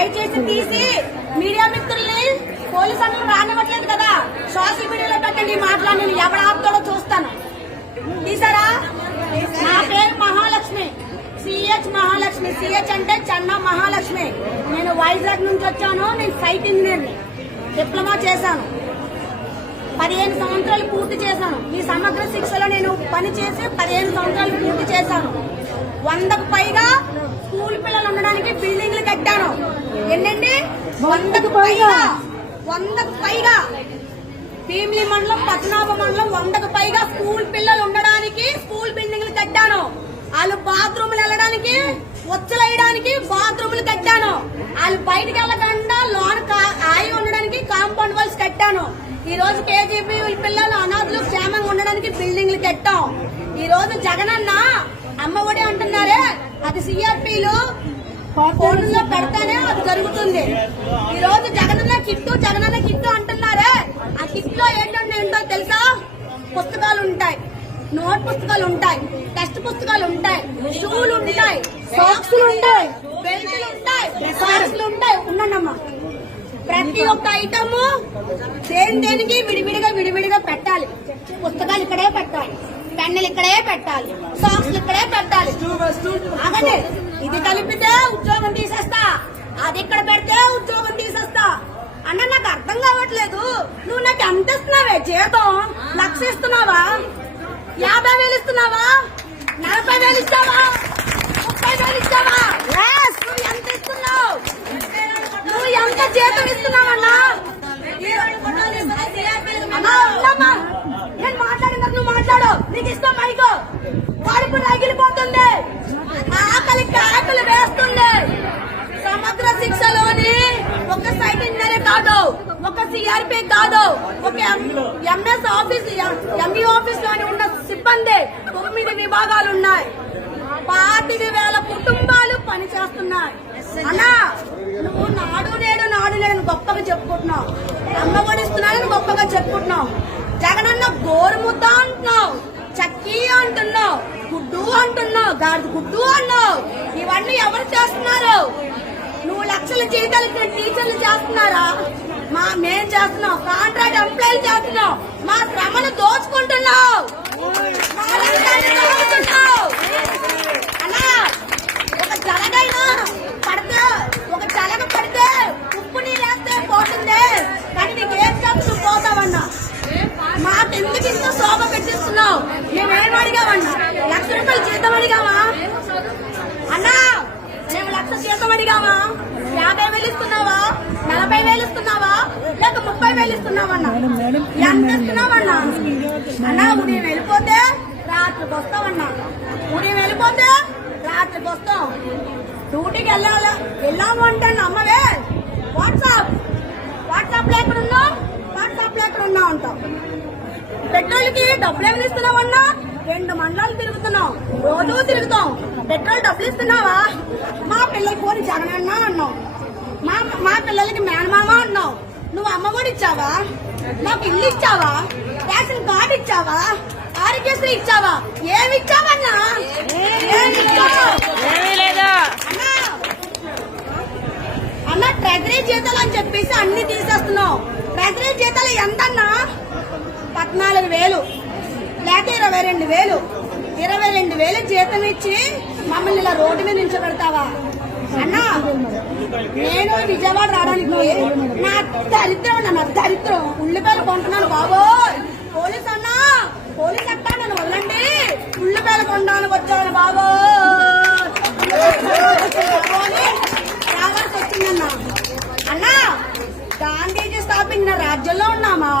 దయచేసి తీసి మీడియా మిత్రుల్ని పోలీసు అన్నలు రానివ్వట్లేదు కదా, సోషల్ మీడియాలో పెట్టండి. మాట్లాడి ఎవడ ఆపుతాడో చూస్తాను. తీసారా? నా పేరు మహాలక్ష్మి, సిహెచ్ మహాలక్ష్మి. సిహెచ్ అంటే చెన్న మహాలక్ష్మి. నేను వైజాగ్ నుంచి వచ్చాను. నేను సైట్ ఇంజనీర్ని, డిప్లొమా చేశాను. 15 సంవత్సరాలు పూర్తి చేశాను. ఈ సమగ్ర శిక్షలో నేను పనిచేసి 15 సంవత్సరాలు పూర్తి చేశాను. 100కు పైగా స్కూల్ పిల్లలు ఉండడానికి బిల్డింగ్లు కట్టాను. ఎన్నండి? 100కు పైగా భీమిలి మండలం, పద్మనాభ మండలం 100కు పైగా స్కూల్ పిల్లలు ఉండడానికి స్కూల్ బిల్డింగ్లు కట్టాను. వాళ్ళు బాత్రూమ్లు వెళ్ళడానికి, వచ్చలేయడానికి బాత్రూమ్లు కట్టాను. వాళ్ళు బయటకు వెళ్ళకుండా లోన్ ఆయి ఉండడానికి కాంపౌండ్ వాల్స్ కట్టాను. ఈ రోజు కేజీబీ పిల్లలు అనాథులు క్షేమంగా ఉండడానికి బిల్డింగ్లు కట్టాం. ఈ రోజు జగనన్న అమ్మ ఒడి అంటున్నారే, అది సిఆర్పీలు ఫోన్లో పెడితేనే అది జరుగుతుంది. ఈ రోజు జగనన్న కిట్టు అంటున్నారే, ఆ కిట్ లో ఏంటో తెలుసా? పుస్తకాలు ఉంటాయి, నోట్ పుస్తకాలు ఉంటాయి, టెక్స్ట్ పుస్తకాలు ఉంటాయి, షూలు ఉంటాయి, సాక్స్లు ఉంటాయి, బెల్ట్లు ఉంటాయి, సాక్స్లు ఉంటాయి. ఉన్నానమ్మా, ప్రతి ఒక్క ఐటమ్ దేనికి విడివిడిగా పెట్టాలి. పుస్తకాలు ఇక్కడే పెట్టాలి, పెన్నులు ఇక్కడే పెట్టాలి, సాక్స్లు ఇక్కడే పెట్టాలి. అలాగే ఇది కలిపితే ఉద్యోగం తీసేస్తా, అది ఇక్కడ పెడితే ఉద్యోగం తీసేస్తా అన్న. నాకు అర్థం కావట్లేదు. నువ్వు నాకు ఎంత ఇస్తున్నావే జీతం? 1,00,000 ఇస్తున్నావా? 50,000 ఇస్తున్నావా? 40,000 ఇస్తావా? 30,000 ఇస్తావా? నువ్వు ఎంత ఇస్తున్నావు? నువ్వు ఎంత జీతం ఇస్తున్నావన్నా? నేను మాట్లాడినట్టు నువ్వు మాట్లాడు. నీకు ఇష్టం మైకో. కడుపు రగిలిపోతుంది, ఆకలి వేస్తుంది. సమగ్ర శిక్షలోని ఒక సైట్ ఇంజనీర్ కాదు, ఒక సిఆర్పీ కాదు, ఒక ఎంఎస్ ఆఫీస్, ఎంఈ ఆఫీస్ లోని ఉన్న సిబ్బంది 9 విభాగాలు ఉన్నాయి. 25,000 కుటుంబాలు పనిచేస్తున్నాయి. అన్నా, నువ్వు నాడు నేడు గొప్పగా చెప్పుకుంటున్నావు, అమ్మ ఒడిస్తున్నానని గొప్పగా చెప్పుకుంటున్నావు. జగనన్న గోరుముద్ద అంటున్నావు, చక్కీ అంటున్నావు, గుడ్డు అంటున్నావు, గాడి గుడ్డు అన్నావు. ఇవన్నీ ఎవరు చేస్తున్నారు? నువ్వు లక్షల జీతాలు టీచర్లు చేస్తున్నారా? మేం చేస్తున్నావు, కాంట్రాక్ట్ ఎంప్లాయీలు చేస్తున్నావు. మా శ్రమను దోచుకుంటున్నావు. అన్నా, ఒక జలగ పడితే ఉప్పు నీళ్ళేస్తే పోతుంది, కానీ నీకు ఏం చెప్పు పోతావన్నా. మాకెందుకు ఇంత శోభ పెట్టిస్తున్నావు? మేమేం అడిగామన్నా? 1,00,000 రూపాయలు జీతం అడిగామా అన్నా? మేము 1,00,000 జీతం అడిగామా? 50,000 ఇస్తున్నావా? 40,000 ఇస్తున్నావా? లేక 30,000 ఇస్తున్నావన్నా? ఎంత ఇస్తున్నావన్నా? అన్నా, ఉదయం వెళ్ళిపోతే రాత్రికి వస్తావన్నా. ఉదయం వెళ్ళిపోతే రాత్రికి వస్తాం. డ్యూటీకి వెళ్ళాము అంటే అమ్మవే వాట్సాప్ లో ఎక్కడ ఉన్నావు అంటాం. పెట్రోల్ కి డబ్బులు ఏమి ఇస్తున్నావన్నా? 2 మండలాలు తిరుగుతున్నాం, రోజు తిరుగుతాం. పెట్రోల్ డబ్బులు ఇస్తున్నావా? మా పిల్లలకి పోని జగనన్నా అన్నావు, మా పిల్లలకి మేనమామ అన్నావు. నువ్వు అమ్మ కూడా ఇచ్చావా? నాకు ఇల్లు ఇచ్చావా? రేషన్ కార్డు ఇచ్చావా? ఆరోగ్యశ్రీ ఇచ్చావా? ఏమి ఇచ్చావన్నా? అన్న, ట్రెజరీ జీతాలు అని చెప్పేసి అన్ని తీసేస్తున్నావు. ట్రెజరీ జీతాలు ఎంతన్నా? 14,000 లేక 22,000. 22,000 జీతం ఇచ్చి మమ్మల్ని ఇలా రోడ్డు మీద నిల్చోబెడతావా అన్నా? నేను విజయవాడ రావడానికి నా దరిద్రం ఉల్లిపాయలు కొంటున్నాను బాబో. పోలీస్ అన్నా, పోలీస్ అట్టా నన్ను వల్లండి, ఉల్లిపాయలు కొనడానికి వచ్చాను బాబో. రావాల్సి వచ్చిందన్నా. అన్నా, గాంధీజీ స్థాపించిన రాజ్యంలో ఉన్నామా?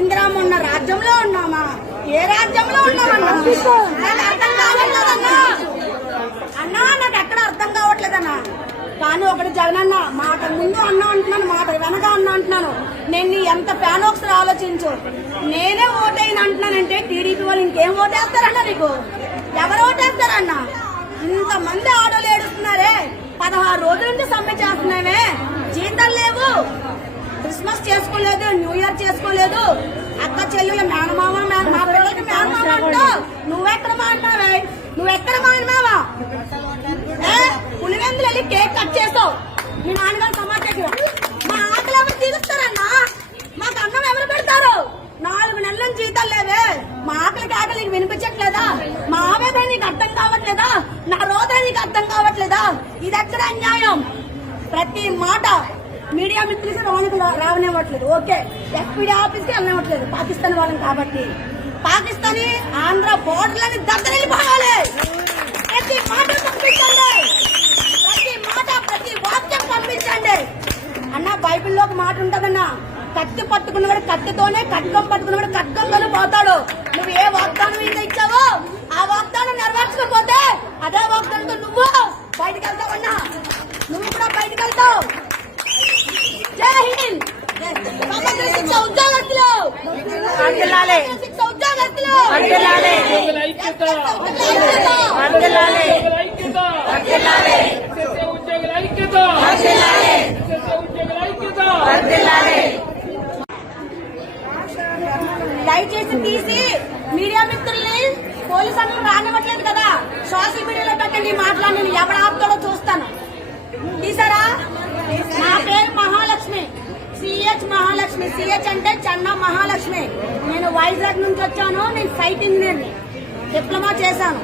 ఇందిరామ్మ ఉన్న రాజ్యంలో ఉన్నామా? ఏ రాజ్యంలో ఉన్నామన్నా? నాకు అర్థం కావట్లేదన్నా. అన్నా, నాకు ఎక్కడ అర్థం కావట్లేదన్నా. కానీ ఒకటి జగనన్న, మాట ముందు అన్నా అంటున్నాను, మాట వెనక అన్నా అంటున్నాను. నేను ఎంత ఫ్యాన్ ఒకసారి ఆలోచించు. నేనే ఓటైన అంటున్నానంటే టీడీపీ వాళ్ళు ఇంకేం ఓటేస్తారన్నా? నీకు ఎవరు ఓటేస్తారన్నా? ఇంతమంది ఆడోళ్ళు ఏడుస్తున్నారే, 16 రోజుల నుంచి సమ్మె చేస్తున్నామే, జీతాలు లేవు, క్రిస్మస్ చేసుకోలేదు, న్యూ ఇయర్ చేసుకోలేదు. అక్క చెల్లెలు మేనమామ, మా పిల్లలకి మేనమామ అంటావు. నువ్వెక్కడ మాట్లావే? నువ్వెక్కడ మాట్లావా? పులివెందులు వెళ్ళి కేక్ కట్ చేస్తావు. మీ నాన్నగారు మా ఆకలికి ఆకలికి వినిపించట్లేదా? మా ఆవేదన నీకు అర్థం కావట్లేదా? నా రోదన నీకు అర్థం కావట్లేదా? ఇది ఎక్కడ అన్యాయం? ప్రతి మాట మీడియా మిత్రులకి లోనికి రావనివ్వట్లేదు. ఓకే, ఎస్పీడీ ఆఫీస్కి వెళ్ళనివ్వట్లేదు పాకిస్తాన్ వాళ్ళని కాబట్టి. పాకిస్తానీ ఆంధ్ర బోర్డర్లని దద్దరిల్లిపోవాలి. ప్రతి మాట పంపించండి, ప్రతి మాట ప్రతి వాక్యం పంపించండి అన్న. బైబిల్లో ఒక మాట ఉంటదన్నా, కత్తి పట్టుకున్నవాడు కత్తితోనే, ఖడ్గం పట్టుకున్నవాడు ఖడ్గంతోనే పోతాడు. నువ్వు ఏ వాగ్దానం మీద ఇచ్చావో ఆ వాగ్దానం నెరవేర్చకపోతే అదే వాగ్దానంతో నువ్వు బయటకు వెళ్తావన్నా. నువ్వు కూడా బయటకు వెళ్తావు. జై హింద్. సమగ్ర శిక్ష ఉద్యోగస్తులు, శిక్ష ఉద్యోగస్తులు, దయచేసి తీసి మీడియా మిత్రుల్ని పోలీసు అన్నలు రానివ్వట్లేదు కదా, సోషల్ మీడియాలో పెట్టండి. మాట్లాడి ఎవడ ఆపుతాడో చూస్తాను. తీసారా? నా పేరు మహాలక్ష్మి, సిహెచ్ మహాలక్ష్మి. సిహెచ్ అంటే చెన్నా మహాలక్ష్మి. నేను వైజాగ్ నుంచి వచ్చాను. నేను సైట్ ఇంజనీర్ని, డిప్లొమా చేశాను.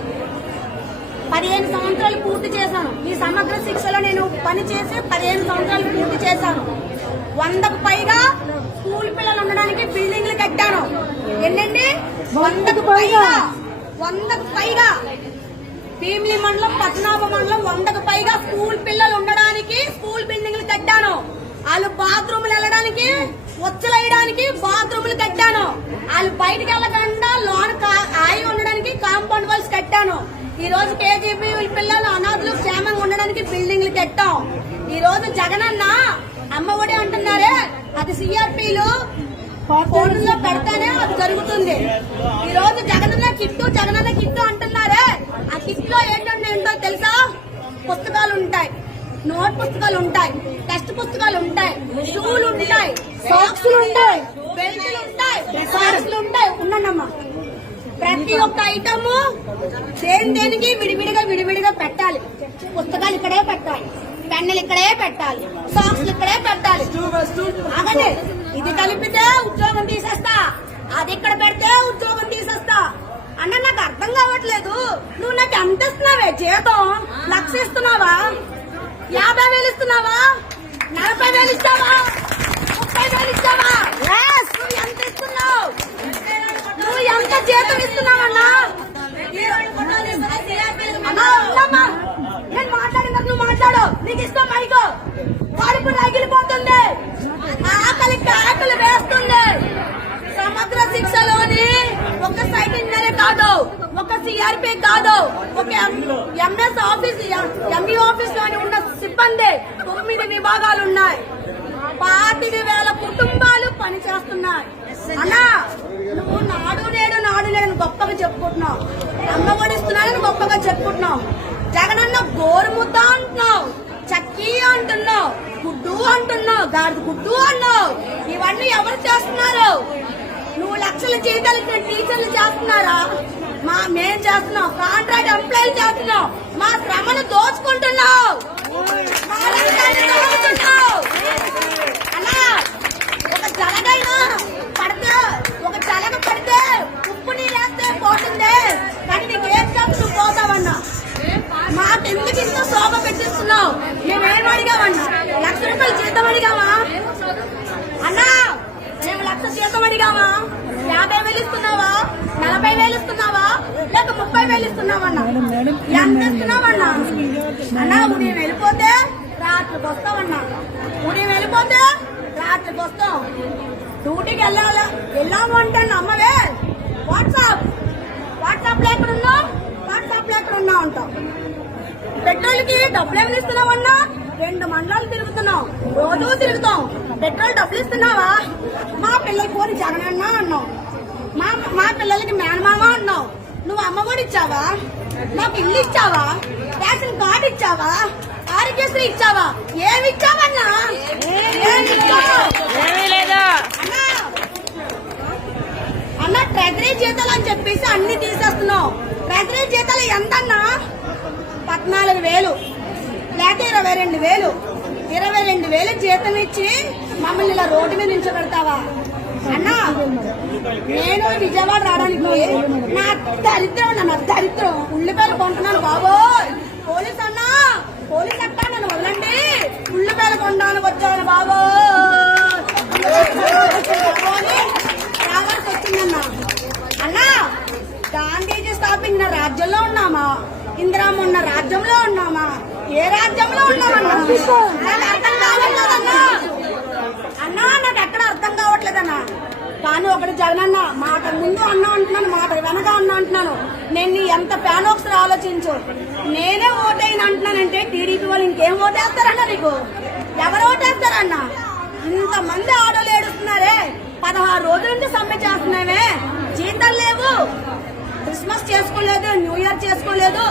15 సంవత్సరాలు పూర్తి చేశాను. ఈ సమగ్ర శిక్షలో నేను పని చేసి 15 సంవత్సరాలు పూర్తి చేశాను. 100కు పైగా స్కూల్ పిల్లలు ఉండడానికి బిల్డింగ్లు కట్టాను. ఎన్నండి? 100కు పైగా భీమిలి మండలం, పద్మనాభ మండలం 100కు పైగా స్కూల్ పిల్లలు ఉండడానికి స్కూల్ బిల్డింగ్లు కట్టాను. వాళ్ళు బాత్రూములు వెళ్ళడానికి, వచ్చలేయడానికి బాత్రూములు కట్టాను. వాళ్ళు బయటకు వెళ్ళకుండా లోన్ ఆయి ఉండడానికి కాంపౌండ్ వాల్స్ కట్టాను. ఈ రోజు కేజీబీ పిల్లలు అనాథులు క్షేమంగా ఉండడానికి బిల్డింగ్లు కట్టాం. ఈ రోజు జగనన్న అమ్మ ఒడి అంటున్నారే, అది సిఆర్పీలు ఫోన్లో పెడితేనే అది జరుగుతుంది. ఈ రోజు జగనన్న కిట్టు అంటున్నారే, ఆ కిట్ లో ఏంటో తెలుసా? పుస్తకాలు ఉంటాయి, నోట్ పుస్తకాలు ఉంటాయి, టెక్స్ట్ పుస్తకాలు ఉంటాయి, షూలు ఉంటాయి, సాక్స్లు ఉంటాయి, బెల్ట్లు ఉంటాయి, సాక్స్లు ఉంటాయి. ఉన్నానమ్మా, ప్రతి ఒక్క ఐటమ్ దేనికి విడివిడిగా పెట్టాలి. పుస్తకాలు ఇక్కడే పెట్టాలి, పెన్నులు ఇక్కడే పెట్టాలి, సాక్స్లు ఇక్కడే పెట్టాలి. అలాగే ఇది కలిపితే ఉద్యోగం తీసేస్తా, అది ఇక్కడ పెడితే ఉద్యోగం తీసేస్తా అన్న. నాకు అర్థం కావట్లేదు. నువ్వు నాకు ఎంత ఇస్తున్నావే జీతం? 1,00,000 ఇస్తున్నావా? 50,000 ఇస్తున్నావా? 40,000 ఇస్తావా? 30,000 ఇస్తావా? నువ్వు ఎంత ఇస్తున్నావు? నువ్వు ఎంత జీతం ఇస్తున్నావన్నా? అన్నా, నేను మాట్లాడిన నువ్వు మాట్లాడు. నీకు ఇష్టం మైకో కడుపు రగిలిపోతుంది, ఆకలి వేస్తుంది. సమగ్ర శిక్షలోని ఒక సైట్ ఇంజనీర్ కాదు, ఒక సిఆర్పీ కాదు, ఒక ఎంఎస్ ఆఫీస్, ఎంఈ ఆఫీస్ లోని ఉన్న సిబ్బంది 9 విభాగాలు ఉన్నాయి. 25,000 కుటుంబాలు పనిచేస్తున్నాయి. అన్నా, నువ్వు నాడు నేడు గొప్పగా చెప్పుకుంటున్నావు, అమ్మ ఒడిస్తున్నానని గొప్పగా చెప్పుకుంటున్నావు. జగనన్న గోరుముద్ద అంటున్నావు, చక్కీ అంటున్నావు, గుడ్డు అంటున్నావు, గాడిద గుడ్డు అన్నావు. ఇవన్నీ ఎవరు చేస్తున్నారు? నువ్వు లక్షల జీతాలు టీచర్లు చేస్తున్నారా? మేం చేస్తున్నావు, కాంట్రాక్ట్ ఎంప్లాయీలు చేస్తున్నావు. మా శ్రమను దోచుకుంటున్నావు. అలా ఒక జలగ పడితే ఉప్పు నీళ్ళేస్తే పోతుంది, కానీ నీకు ఏం చెప్పు నువ్వు పోతావన్నా. మాకెందుకు ఇంత శోభ పెట్టిస్తున్నావు? మేమేం అడిగామన్నా? 1,00,000 రూపాయలు జీతం అడిగామా అన్నా? మేము 1,00,000 జీతం అడిగామా? 50,000 ఇస్తున్నావా? 40,000 ఇస్తున్నావా? లేక 30,000 ఇస్తున్నావన్నా? ఎంత ఇస్తున్నావన్నా? అన్నా, ఉదయం వెళ్ళిపోతే రాత్రికి వస్తావన్నా. ఉదయం వెళ్ళిపోతే రాత్రికి వస్తాం. డ్యూటీకి వెళ్ళాము అంటే అమ్మవే వాట్సాప్ లో ఎక్కడున్నావు అంటాం. పెట్రోల్ కి డబ్బులు ఏమి ఇస్తున్నావన్నా? 2 మండలాలు తిరుగుతున్నాం, రోజు తిరుగుతాం. పెట్రోల్ డబ్బులు ఇస్తున్నావా? మా పిల్లలకి పోని జగనన్న అన్నావు, మా పిల్లలకి మేనమామ అన్నావు. నువ్వు అమ్మ కూడా ఇచ్చావా? మాకు ఇల్లు ఇచ్చావా? రేషన్ కార్డు ఇచ్చావా? ఆరోగ్యశ్రీ ఇచ్చావా? ఏమి ఇచ్చావన్నా? అన్న, ట్రెజరీ జీతాలు అని చెప్పేసి అన్ని తీసేస్తున్నావు. ట్రెజరీ జీతాలు ఎంతన్నా? 14,000 లేక 22,000. 22,000 జీతం ఇచ్చి మమ్మల్ని ఇలా రోడ్డు మీద నిల్చోబెడతావా? అన్నా నేను విజయవాడ రావడానికి నా దరిద్రం అన్న, నా దరిద్రం ఉల్లిపాయలు కొంటున్నాను బాబోయ్. పోలీస్ అన్నా, పోలీస్ అక్క నన్ను వదలండి, ఉల్లిపాయలు కొనడానికి వచ్చాను బాబోయ్. రావాల్సి వచ్చిందన్నా. అన్నా గాంధీజీ స్థాపించిన రాజ్యంలో ఉన్నామా, ఇందిరామ్మ ఉన్న రాజ్యంలో ఉన్నామా, ఏ రాజ్యంలో ఉన్నామన్నా నాకు అర్థం కావట్లేదన్నా. అన్నా నాకు ఎక్కడ అర్థం కావట్లేదన్నా. కానీ ఒకటి జగనన్న, మాట ముందు అన్నా అంటున్నాను, మాట వెనక అన్నా అంటున్నాను. నేను నీ ఎంత ఫ్యాన్ ఒకసారి ఆలోచించు. నేనే ఓటైన అంటున్నానంటే టీడీపీ వాళ్ళు ఇంకేం ఓటేస్తారన్నా నీకు? ఎవరు ఓటేస్తారన్నా? ఇంతమంది ఆడోళ్ళు ఏడుస్తున్నారే, 16 రోజుల నుంచి సమ్మె చేస్తున్నామే, జీతాలు లేవు, క్రిస్మస్ చేసుకోలేదు, న్యూ ఇయర్ చేసుకోలేదు,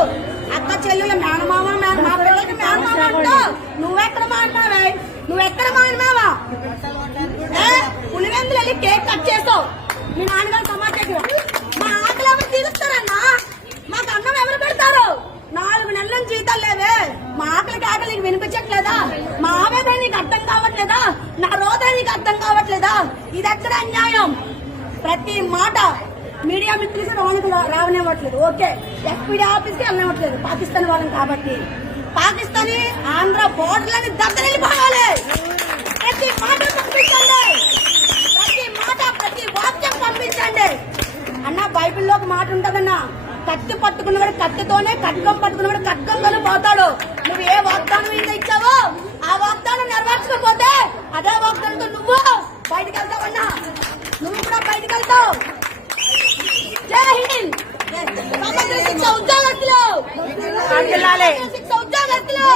అక్క చెల్లెలు మేనమామ మా పిల్లలకి మేనమామ అంటావు. నువ్వెక్కడ మాట్లాడే, నువ్వెక్కడ మాట్లావా? పులివెందులు వెళ్ళి కేక్ కట్ చేస్తావు, మీ నాన్నగారు సమాచారం. మా ఆకలి ఎవరు తీరుస్తారన్నా? మాకు అన్నం ఎవరు పెడతారు? 4 నెలల జీతాలు లేవే, మా ఆకలికి ఆకలి నీకు వినిపించట్లేదా? మా ఆవేదన నీకు అర్థం కావట్లేదా? నా రోదన నీకు అర్థం కావట్లేదా? ఇది ఎక్కడ అన్యాయం? ప్రతి మాట మీడియా మిత్రులకి లోనికి రావనివ్వట్లేదు. ఓకే, ఎస్పీడీ ఆఫీస్ కి వెళ్ళనివ్వట్లేదు, పాకిస్తాన్ వాళ్ళని కాబట్టి. పాకిస్తానీ ఆంధ్ర బోర్డర్లని దత్తరిల్లిపోవాలి. ప్రతి మాట పంపించండి, ప్రతి మాట ప్రతి వాక్యం పంపించండి అన్న. బైబిల్లో ఒక మాట ఉంటదన్నా, కత్తి పట్టుకున్నవాడు కత్తితోనే, ఖడ్గం పట్టుకున్నవాడు ఖడ్గంతోనే పోతాడు. నువ్వు ఏ వాగ్దానం మీద ఇచ్చావో ఆ వాగ్దానం నెరవేర్చకపోతే అదే వాగ్దానంతో నువ్వు బయటకు వెళ్తావన్నా. నువ్వు కూడా బయటకు వెళ్తావు. జై హింద్. ఉద్యోగస్తులు ఉద్యోగస్తులు